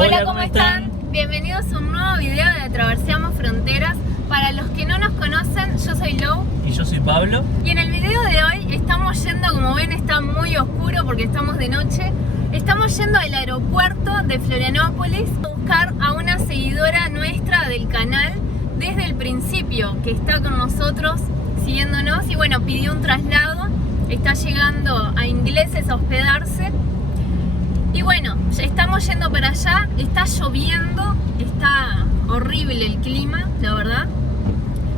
Hola, ¿cómo están? Bienvenidos a un nuevo video de Atravesamos Fronteras. Para los que no nos conocen, yo soy Lou. Y yo soy Pablo. Y en el video de hoy estamos yendo, como ven, está muy oscuro porque estamos de noche. Estamos yendo al aeropuerto de Florianópolis a buscar a una seguidora nuestra del canal desde el principio, que está con nosotros siguiéndonos y bueno, pidió un traslado. Está llegando a Ingleses a hospedarse. Y bueno, ya estamos yendo para allá, está lloviendo, está horrible el clima, la verdad.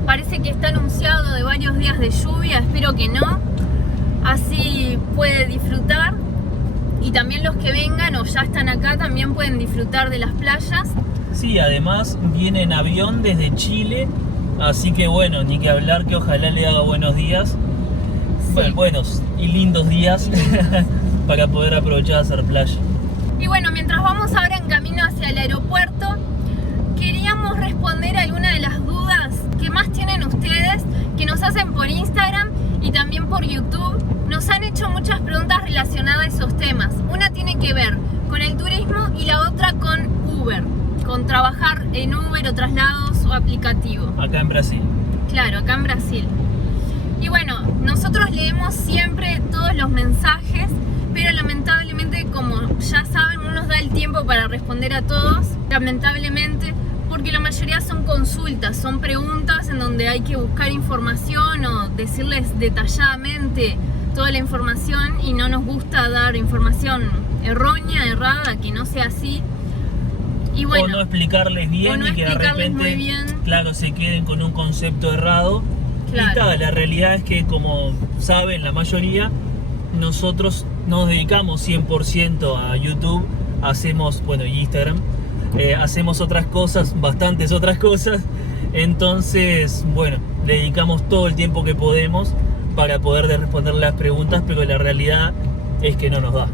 Parece que está anunciado de varios días de lluvia, espero que no. Así puede disfrutar. Y también los que vengan o ya están acá también pueden disfrutar de las playas. Sí, además viene en avión desde Chile, así que bueno, ni que hablar, que ojalá le haga buenos días. Sí. Buenos y lindos días para poder aprovechar a hacer playa. Y bueno, mientras vamos ahora en camino hacia el aeropuerto, queríamos responder algunas de las dudas que más tienen ustedes, que nos hacen por Instagram y también por YouTube. Nos han hecho muchas preguntas relacionadas a esos temas. Una tiene que ver con el turismo y la otra con Uber, con trabajar en Uber o traslados o aplicativo. Acá en Brasil. Claro, acá en Brasil. Y bueno, nosotros leemos siempre todos los mensajes, pero lamentablemente, como ya saben, no nos da el tiempo para responder a todos, lamentablemente, porque la mayoría son consultas, son preguntas en donde hay que buscar información o decirles detalladamente toda la información y no nos gusta dar información errónea, errada, que no sea así. Y bueno, o no explicarles bien y que de repente, muy bien. claro, se queden con un concepto errado. Claro. Y tal, la realidad es que, como saben la mayoría, nosotros nos dedicamos 100% a YouTube, hacemos, bueno, y Instagram, hacemos otras cosas, bastantes otras cosas, entonces, bueno, le dedicamos todo el tiempo que podemos para poder responder las preguntas, pero la realidad es que no nos da.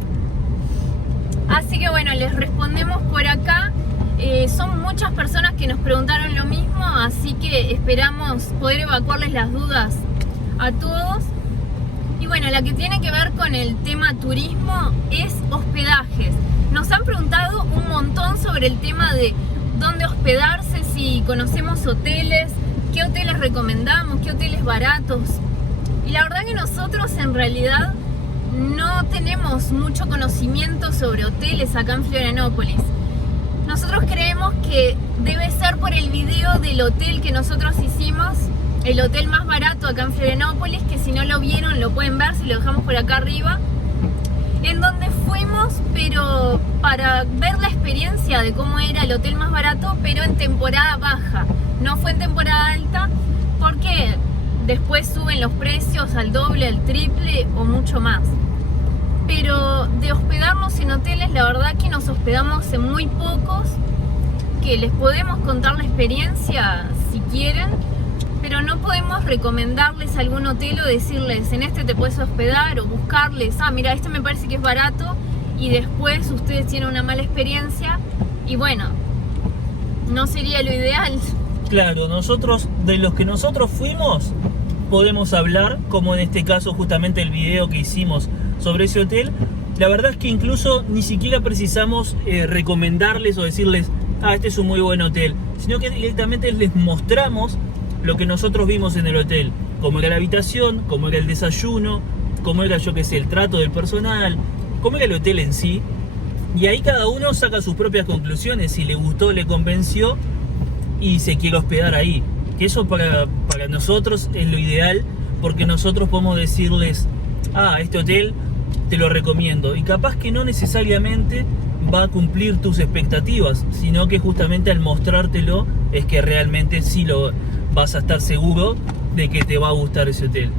Así que bueno, les respondemos por acá. Son muchas personas que nos preguntaron lo mismo, así que esperamos poder evacuarles las dudas a todos. Y bueno, la que tiene que ver con el tema turismo es hospedajes. Nos han preguntado un montón sobre el tema de dónde hospedarse, si conocemos hoteles, qué hoteles recomendamos, qué hoteles baratos. Y la verdad que nosotros en realidad no tenemos mucho conocimiento sobre hoteles acá en Florianópolis. Nosotros creemos que debe ser por el video del hotel que nosotros hicimos, el hotel más barato acá en Florianópolis, que si no lo vieron lo pueden ver, si lo dejamos por acá arriba, en donde fuimos, pero para ver la experiencia de cómo era el hotel más barato, pero en temporada baja, no fue en temporada alta, porque después suben los precios al doble, al triple o mucho más. Pero de hospedarnos en hoteles, la verdad que nos hospedamos en muy pocos, que les podemos contar la experiencia si quieren, pero no podemos recomendarles algún hotel o decirles en este te puedes hospedar, o buscarles, mira, este me parece que es barato, y después ustedes tienen una mala experiencia y bueno, no sería lo ideal. Claro, nosotros, de los que nosotros fuimos, podemos hablar, como en este caso justamente el video que hicimos sobre ese hotel. La verdad es que incluso ni siquiera precisamos recomendarles o decirles, este es un muy buen hotel, sino que directamente les mostramos lo que nosotros vimos en el hotel, cómo era la habitación, cómo era el desayuno, cómo era, yo qué sé, el trato del personal, cómo era el hotel en sí, y ahí cada uno saca sus propias conclusiones, si le gustó, le convenció y se quiere hospedar ahí. Que eso para nosotros es lo ideal, porque nosotros podemos decirles, este hotel te lo recomiendo, y capaz que no necesariamente va a cumplir tus expectativas, sino que justamente al mostrártelo es que realmente sí lo vas a estar seguro de que te va a gustar ese hotel.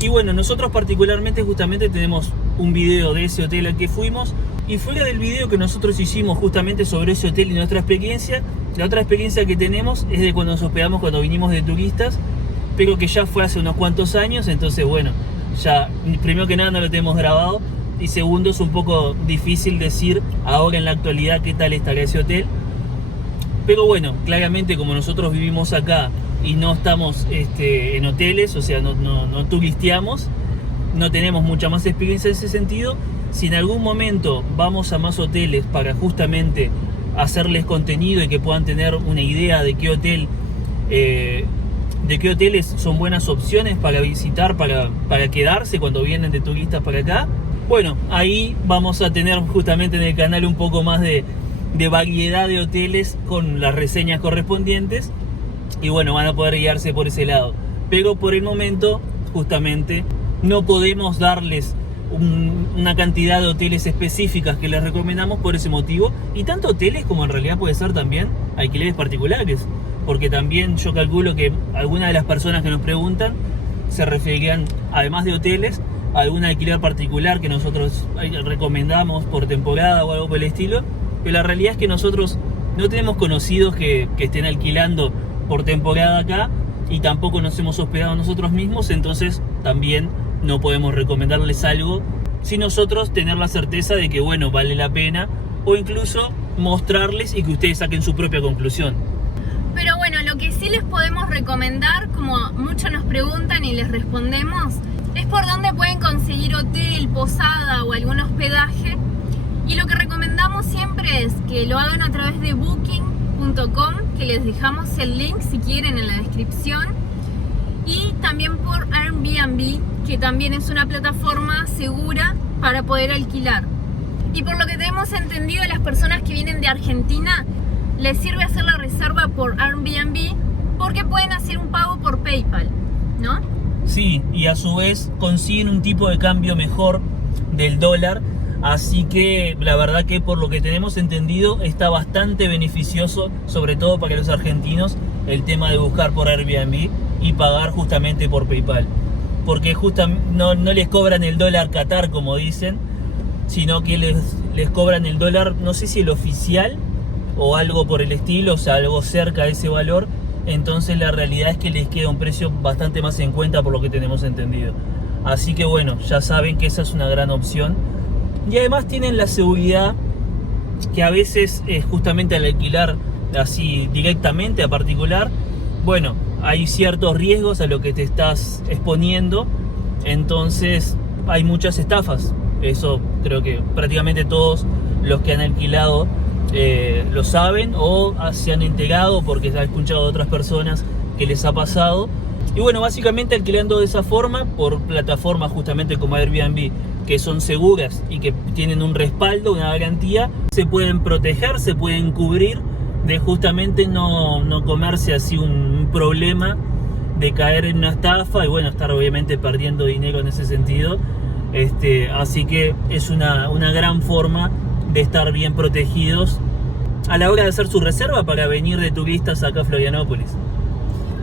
Y bueno, nosotros particularmente justamente tenemos un video de ese hotel al que fuimos, y fuera del video que nosotros hicimos justamente sobre ese hotel y nuestra experiencia, la otra experiencia que tenemos es de cuando nos hospedamos cuando vinimos de turistas, pero que ya fue hace unos cuantos años, entonces bueno, ya primero que nada no lo tenemos grabado, y segundo es un poco difícil decir ahora en la actualidad qué tal estará ese hotel. Pero bueno, claramente como nosotros vivimos acá y no estamos en hoteles, o sea, no turisteamos, no tenemos mucha más experiencia en ese sentido. Si en algún momento vamos a más hoteles para justamente hacerles contenido y que puedan tener una idea de qué hoteles son buenas opciones para visitar, para quedarse cuando vienen de turistas para acá. Bueno, ahí vamos a tener justamente en el canal un poco más de variedad de hoteles con las reseñas correspondientes, y bueno, van a poder guiarse por ese lado. Pero por el momento justamente no podemos darles una cantidad de hoteles específicas que les recomendamos por ese motivo, y tanto hoteles como en realidad puede ser también alquileres particulares, porque también yo calculo que algunas de las personas que nos preguntan se referirían, además de hoteles, a algún alquiler particular que nosotros recomendamos por temporada o algo por el estilo. Pero la realidad es que nosotros no tenemos conocidos que estén alquilando por temporada acá, y tampoco nos hemos hospedado nosotros mismos, entonces también no podemos recomendarles algo sin nosotros tener la certeza de que bueno, vale la pena, o incluso mostrarles y que ustedes saquen su propia conclusión. Pero bueno, lo que sí les podemos recomendar, como muchos nos preguntan y les respondemos, es por dónde pueden conseguir hotel, posada o algún hospedaje. Y lo que recomendamos siempre es que lo hagan a través de booking.com, que les dejamos el link si quieren en la descripción, y también por Airbnb, que también es una plataforma segura para poder alquilar. Y por lo que tenemos entendido, las personas que vienen de Argentina les sirve hacer la reserva por Airbnb porque pueden hacer un pago por PayPal, ¿no? Sí, y a su vez consiguen un tipo de cambio mejor del dólar. Así que la verdad que por lo que tenemos entendido está bastante beneficioso, sobre todo para los argentinos, el tema de buscar por Airbnb y pagar justamente por PayPal. Porque no les cobran el dólar Qatar, como dicen, sino que les cobran el dólar, no sé si el oficial o algo por el estilo, o sea, algo cerca de ese valor. Entonces la realidad es que les queda un precio bastante más en cuenta por lo que tenemos entendido. Así que bueno, ya saben que esa es una gran opción. Y además tienen la seguridad que a veces justamente al alquilar así directamente a particular, bueno, hay ciertos riesgos a lo que te estás exponiendo, entonces hay muchas estafas. Eso creo que prácticamente todos los que han alquilado lo saben o se han enterado porque se han escuchado de otras personas que les ha pasado. Y bueno, básicamente alquilando de esa forma por plataformas justamente como Airbnb, que son seguras y que tienen un respaldo, una garantía, se pueden proteger, se pueden cubrir de justamente no comerse así un problema de caer en una estafa y bueno, estar obviamente perdiendo dinero en ese sentido. Así que es una gran forma de estar bien protegidos a la hora de hacer su reserva para venir de turistas acá a Florianópolis.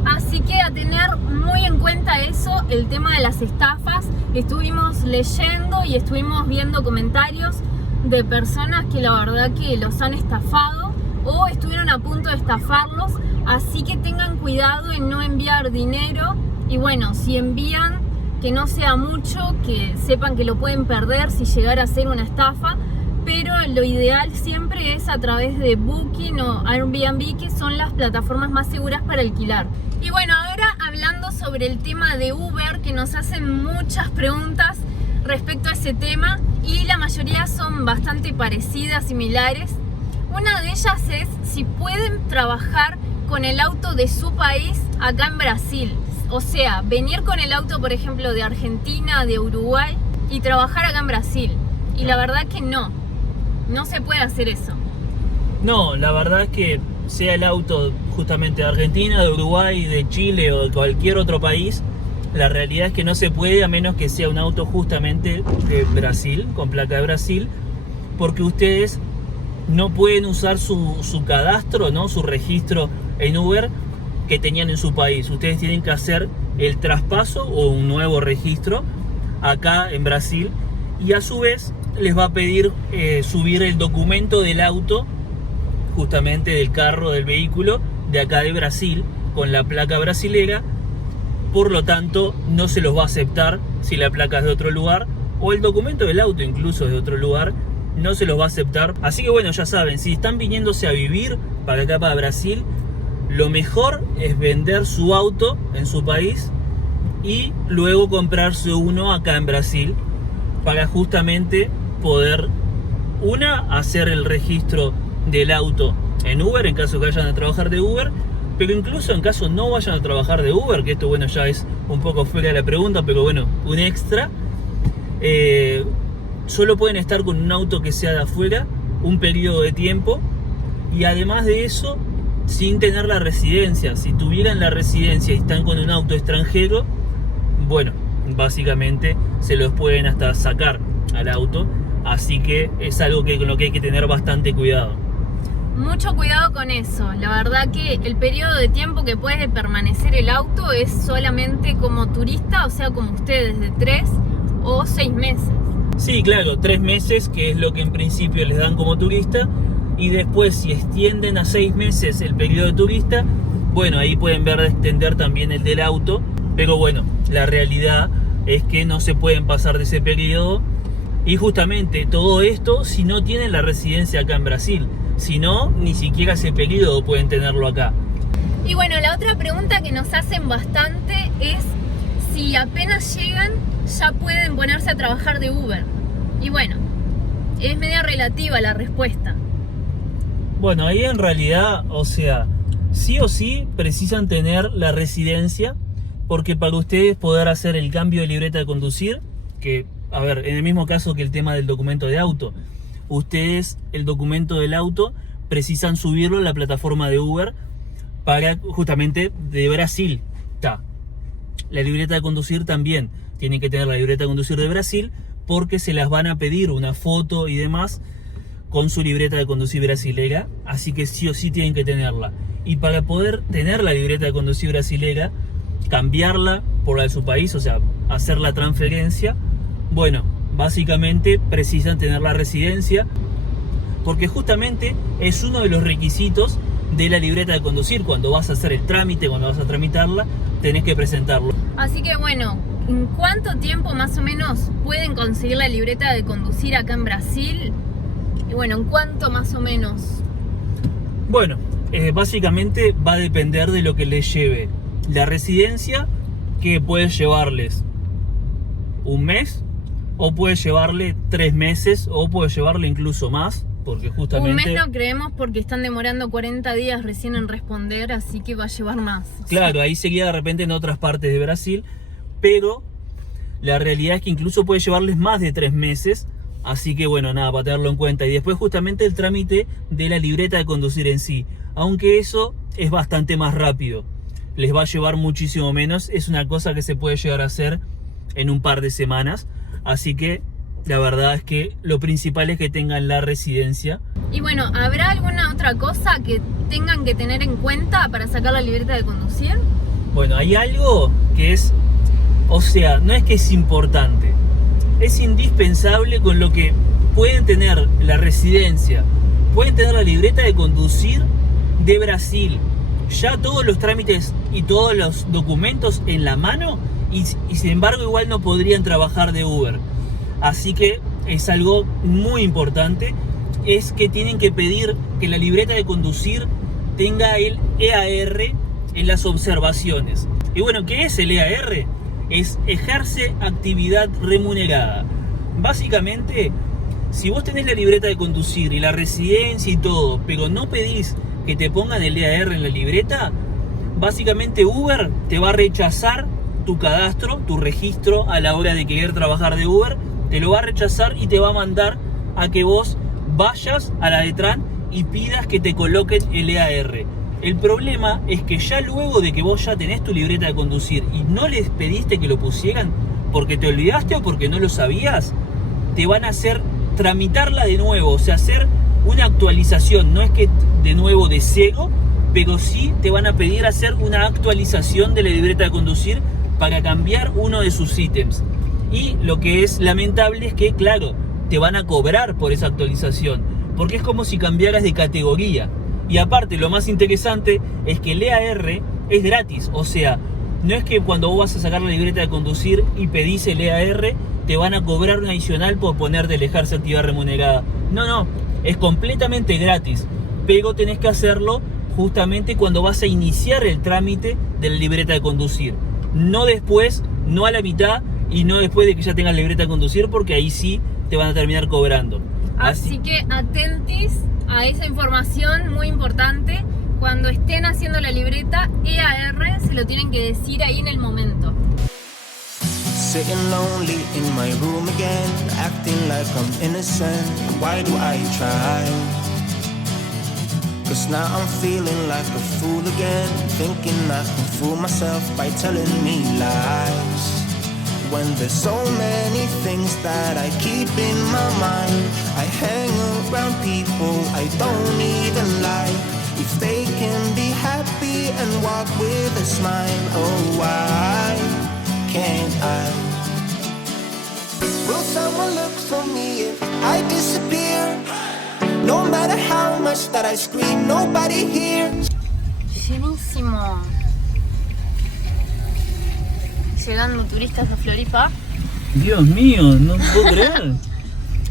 Así que a tener muy en cuenta eso, el tema de las estafas. Estuvimos leyendo y estuvimos viendo comentarios de personas que la verdad que los han estafado o estuvieron a punto de estafarlos, así que tengan cuidado en no enviar dinero, y bueno, si envían, que no sea mucho, que sepan que lo pueden perder si llegara a ser una estafa. Pero lo ideal siempre es a través de Booking o Airbnb, que son las plataformas más seguras para alquilar. Y bueno, ahora hablando sobre el tema de Uber, que nos hacen muchas preguntas respecto a ese tema y la mayoría son bastante parecidas, similares. Una de ellas es si pueden trabajar con el auto de su país acá en Brasil. O sea, venir con el auto, por ejemplo, de Argentina, de Uruguay y trabajar acá en Brasil. Y la verdad que no se puede hacer eso. No, la verdad es que sea el auto justamente de Argentina, de Uruguay, de Chile o de cualquier otro país, la realidad es que no se puede a menos que sea un auto justamente de Brasil, con placa de Brasil, porque ustedes no pueden usar su cadastro, ¿no? Su registro en Uber que tenían en su país. Ustedes tienen que hacer el traspaso o un nuevo registro acá en Brasil, y a su vez les va a pedir subir el documento del auto, justamente del carro, del vehículo de acá de Brasil, con la placa brasilera. Por lo tanto, no se los va a aceptar si la placa es de otro lugar, o el documento del auto incluso es de otro lugar, no se los va a aceptar. Así que bueno, ya saben, si están viniéndose a vivir para acá, para Brasil, lo mejor es vender su auto en su país y luego comprarse uno acá en Brasil, para justamente poder hacer el registro del auto en Uber, en caso que vayan a trabajar de Uber, pero incluso en caso no vayan a trabajar de Uber, que esto bueno ya es un poco fuera de la pregunta, pero bueno, un extra, solo pueden estar con un auto que sea de afuera un periodo de tiempo, y además de eso, sin tener la residencia. Si tuvieran la residencia y están con un auto extranjero, bueno, básicamente se los pueden hasta sacar al auto, así que es algo con lo que hay que tener bastante cuidado. Mucho cuidado con eso. La verdad que el periodo de tiempo que puede permanecer el auto es solamente como turista, o sea, como ustedes, de 3 o 6 meses. Sí, claro, 3 meses, que es lo que en principio les dan como turista, y después si extienden a 6 meses el periodo de turista, bueno, ahí pueden ver de extender también el del auto, pero bueno, la realidad es que no se pueden pasar de ese periodo, y justamente todo esto si no tienen la residencia acá en Brasil. Si no, ni siquiera ese periodo pueden tenerlo acá. Y bueno, la otra pregunta que nos hacen bastante es si apenas llegan ya pueden ponerse a trabajar de Uber. Y bueno, es media relativa la respuesta. Bueno, ahí en realidad, o sea, sí o sí precisan tener la residencia, porque para ustedes poder hacer el cambio de libreta de conducir, que, a ver, en el mismo caso que el tema del documento de auto, ustedes el documento del auto precisan subirlo a la plataforma de Uber para justamente de Brasil. La libreta de conducir también tienen que tener la libreta de conducir de Brasil, porque se las van a pedir una foto y demás con su libreta de conducir brasilera, así que sí o sí tienen que tenerla. Y para poder tener la libreta de conducir brasilera, cambiarla por la de su país, o sea, hacer la transferencia, bueno, básicamente precisan tener la residencia, porque justamente es uno de los requisitos de la libreta de conducir. Cuando vas a hacer el trámite, cuando vas a tramitarla, tenés que presentarlo. Así que bueno, ¿en cuánto tiempo más o menos pueden conseguir la libreta de conducir acá en Brasil? Y bueno, ¿en cuánto más o menos? Bueno, básicamente va a depender de lo que les lleve la residencia, que puede llevarles un mes, o puede llevarle 3 meses, o puede llevarle incluso más, porque justamente... Un mes no creemos, porque están demorando 40 días recién en responder, así que va a llevar más. Claro, ahí seguía de repente en otras partes de Brasil, pero la realidad es que incluso puede llevarles más de 3 meses, así que bueno, nada, para tenerlo en cuenta. Y después justamente el trámite de la libreta de conducir en sí, aunque eso es bastante más rápido, les va a llevar muchísimo menos, es una cosa que se puede llegar a hacer en un par de semanas. Así que la verdad es que lo principal es que tengan la residencia. Y bueno, ¿habrá alguna otra cosa que tengan que tener en cuenta para sacar la libreta de conducir? Bueno, hay algo que es, o sea, no es que es importante, es indispensable, con lo que pueden tener la residencia, pueden tener la libreta de conducir de Brasil, ya todos los trámites y todos los documentos en la mano, y sin embargo igual no podrían trabajar de Uber. Así que es algo muy importante, es que tienen que pedir que la libreta de conducir tenga el EAR en las observaciones. Y bueno, ¿qué es el EAR? Es ejerce actividad remunerada. Básicamente, si vos tenés la libreta de conducir y la residencia y todo, pero no pedís que te pongan el EAR en la libreta, básicamente Uber te va a rechazar tu cadastro, tu registro a la hora de querer trabajar de Uber, te lo va a rechazar y te va a mandar a que vos vayas a la DETRAN y pidas que te coloquen el EAR. El problema es que ya luego de que vos ya tenés tu libreta de conducir y no les pediste que lo pusieran porque te olvidaste o porque no lo sabías, te van a hacer tramitarla de nuevo, o sea, hacer una actualización. No es que de nuevo de cero, pero sí te van a pedir hacer una actualización de la libreta de conducir para cambiar uno de sus ítems. Y lo que es lamentable es que, claro, te van a cobrar por esa actualización, porque es como si cambiaras de categoría. Y aparte, lo más interesante es que el EAR es gratis, o sea, no es que cuando vos vas a sacar la libreta de conducir y pedís el EAR, te van a cobrar un adicional por ponerte el ejerce actividad remunerada. No, es completamente gratis, pero tenés que hacerlo justamente cuando vas a iniciar el trámite de la libreta de conducir. No después, no a la mitad y no después de que ya tengas la libreta de conducir, porque ahí sí te van a terminar cobrando. Así que atentis a esa información muy importante. Cuando estén haciendo la libreta EAR, se lo tienen que decir ahí en el momento. Sitting lonely in my room again, acting like I'm innocent. Why do I try? Cause now I'm feeling like a fool again, thinking I can fool myself by telling me lies. When there's so many things that I keep in my mind, I hang around people I don't even like. If they can be happy and walk with a smile, oh why can't I? Will someone look for me if I disappear? No matter how much that I scream, nobody hears. Llenísimo. Llegando turistas a Floripa. Dios mío, no puedo creer.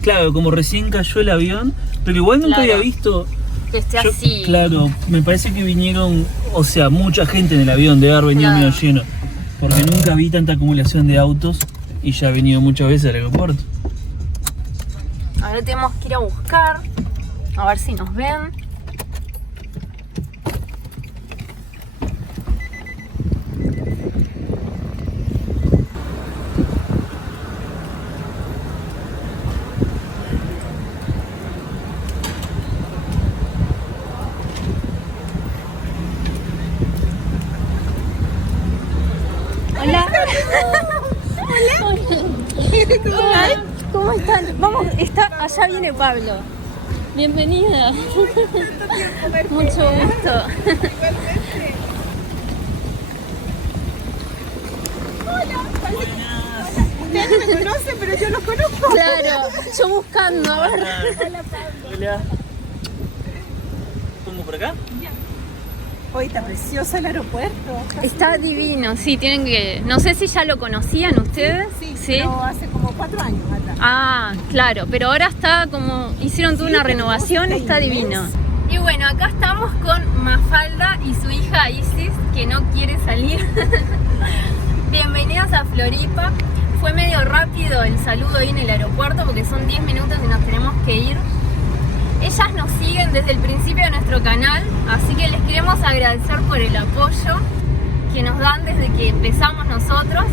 Claro, como recién cayó el avión, pero igual nunca Claro. había visto. Que esté así. Claro, me parece que vinieron, o sea, mucha gente en el avión, debe haber venido Claro. medio lleno. Porque nunca vi tanta acumulación de autos y ya he venido muchas veces al aeropuerto. Ahora tenemos que ir a buscar. A ver si nos ven. Hola. Hola. ¿Cómo están? Vamos, allá viene Pablo. Bienvenida. Mucho gusto. Ustedes no me conocen, pero yo los conozco. Claro, yo buscando, a ver. Hola. ¿Pongo por acá? Hoy está precioso el aeropuerto. Está divino, sí, tienen que... No sé si ya lo conocían ustedes. Sí, pero hace como 4 años acá. Ah, claro, pero ahora está como... Hicieron toda una pero renovación, vos está está divino. inmenso. Y bueno, acá estamos con Mafalda y su hija Isis, que no quiere salir. Bienvenidos a Floripa. Fue medio rápido el saludo ahí en el aeropuerto porque son 10 minutos y nos tenemos que ir. Ellas nos siguen desde el principio de nuestro canal, así que les queremos agradecer por el apoyo que nos dan desde que empezamos nosotros.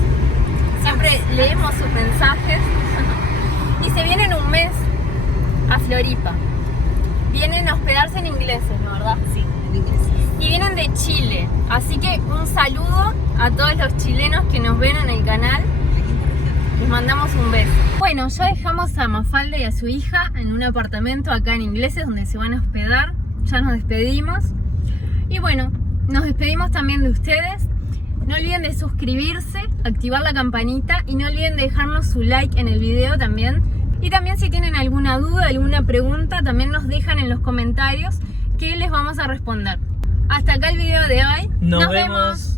Siempre leemos sus mensajes. Y se vienen un mes a Floripa. Vienen a hospedarse en ingleses, ¿no, verdad? Sí, en inglés. Y vienen de Chile, así que un saludo a todos los chilenos que nos ven en el canal. Les mandamos un beso. Bueno, ya dejamos a Mafalda y a su hija en un apartamento acá en Ingleses donde se van a hospedar. Ya nos despedimos. Y bueno, nos despedimos también de ustedes. No olviden de suscribirse, activar la campanita y no olviden de dejarnos su like en el video también. Y también si tienen alguna duda, alguna pregunta, también nos dejan en los comentarios que les vamos a responder. Hasta acá el video de hoy. Nos vemos.